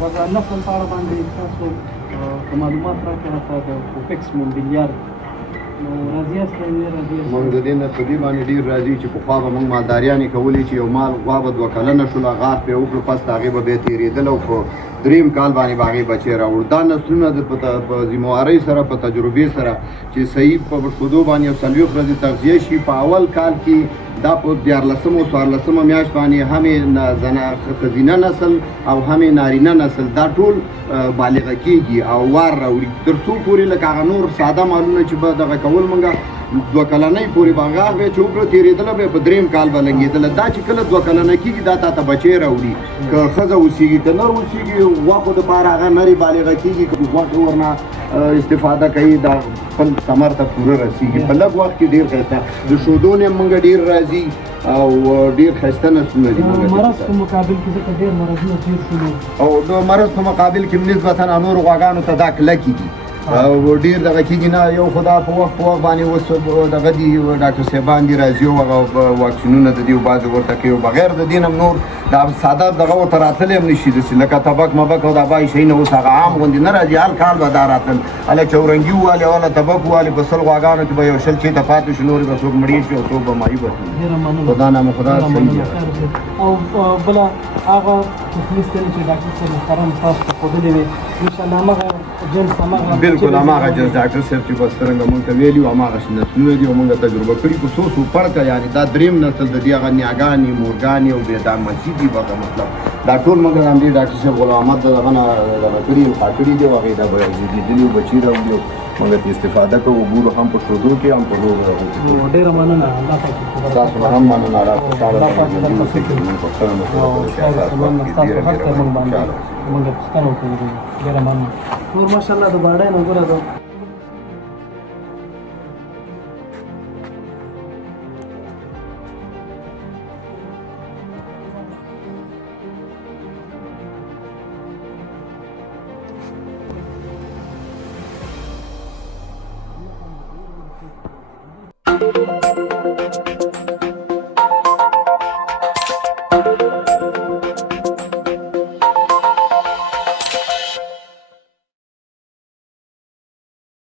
د نسل په اړه باندې تاسو معلومات راکړه راته د کوپکس موندیلیار نو راضي یاست که نه راضي یاست؟ موږ د دې نه په دې باندې ډېر راضي چې پخوا به موږ مالداریانې کولې چې یو مال غوا به 2 کلنه شوله غار پرې وکړو پس د هغې به بیا تېرېدل او په درېیم کال باندې به هغې بچی راوړو دا نسلونه په ذمهوارۍ سره په تجربې سره چې صحیح په شیدو باندې یو 40 ورځې تغذیه شي په اول کال کې دا په 14 او 14 میاشت باندې همې ښځینه نسل او همې نارینه نسل دا ټول بالغه کېږي او وار راوړي تر څو پورې لکه هغه نور ساده مالونه چې به دغه کول موږ 2 کلنۍ پورې به هغه به چې وکړو تېرېدله به په درېیم کال به لګېدله دا چې کله 2 کلنه کېږي دا تا ته بچی راوړي که ښځه اوسېږي که نر اوسېږي غوښو دپاره هغه نرې بالغه کېږي که غوښې ورنه استفاده کوي دا خپل ثمر ته پوره رسېږي په لږ وخت کې ډېر ښایسته د شودو نه موږ ډېر راځي او ډېر ښایسته نسلونه دي مرض په مقابل کې ځکه ډېر مرضونه تېر شولو او د مرض په مقابل کې نسبتا نورو غواګانو ته دا کلکې دي او ډېر دغه کېږي نه یو خو دا په وخت باندې اوس دغه دي ډاکټر صاحبان دي راځي او هغه واکسینونه د دي او بعضې ورته کوي بغیر د دې نه نور دا ساده دغه ورته راتلی هم نه شي داسې لکه تبک مبک او دا بای شیونه اوس هغه عام غوندې نه راځي هر کال به دا راتلل هله چورنګي ووالې اوله تبک ووالې په 100 غواګانو کې به یو 100 چېرته پاتې شي نورې به څوک مړې شي او څوک به مایي به شي خدا نامه خدا صحیح او بله هغه تخلیص دی چې ډاکټر صاحب محترم تاسو ته ښودلې وې انشاءالله همغه جنس همغه بالکل هماغه جنس ډاکټر صاحب چې بس څرنګه موږ ته ویلي وو هماغه نسلونه دي او موږ تجربه کړي په څو فرقه یعنې دا درېیم نسل د دې هغه نیاګانې مورګانې او بیا دا مسي دي به مطلب دا ټول موږ د همدې ډاکټر صاحب غلام احمد د دغه نه دغه کړي او خوا کړي دي او هغې دا به زېږېدلي او بچي راوړي او موږ ترې استفاده کوو ګورو هم په شودو کې هم په نورو هغو ډېره مننه تاسو نه هم مننه را خوشحاله موږ پوښتنه وکړو ډېره مننه نور ماشاءالله د باډۍ نه ګوره د Thank you.